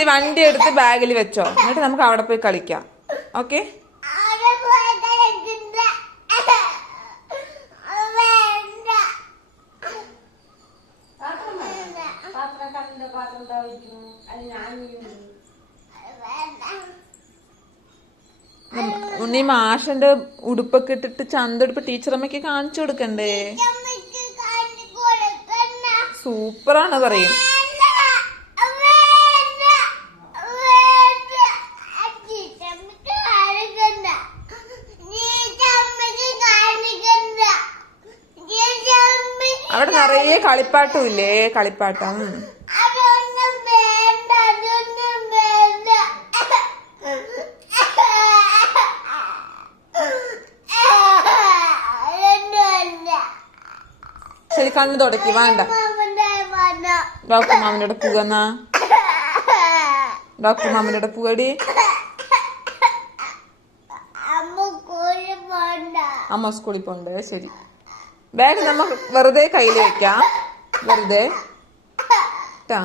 ശരി, വണ്ടി എടുത്ത് ബാഗിൽ വെച്ചോ, എന്നിട്ട് നമുക്ക് അവിടെ പോയി കളിക്കാം. ഓക്കെ? ഉണ്ണി മാഷന്റെ ഉടുപ്പൊക്കെ ഇട്ടിട്ട് ചന്തെടുപ്പ് ടീച്ചറമ്മയ്ക്ക് കാണിച്ചു കൊടുക്കണ്ടേ? സൂപ്പറാണ് പറയും. അവിടെ നിറയെ കളിപ്പാട്ടും ഇല്ലേ? കളിപ്പാട്ടം. ശരി, കണ്ണു തുടക്കി. വേണ്ട, ഡോക്ടർ മാമനോട് പോകന്നാ. ഡോക്ടർ മാമനോട് പോകടി. അമ്മ സ്കൂളിൽ പോണ്ട്. ശരി, ബാഗ് നമ്മ വെറുതെ കയ്യിൽ വെക്കാം, വെറുതെ ട്ടാ.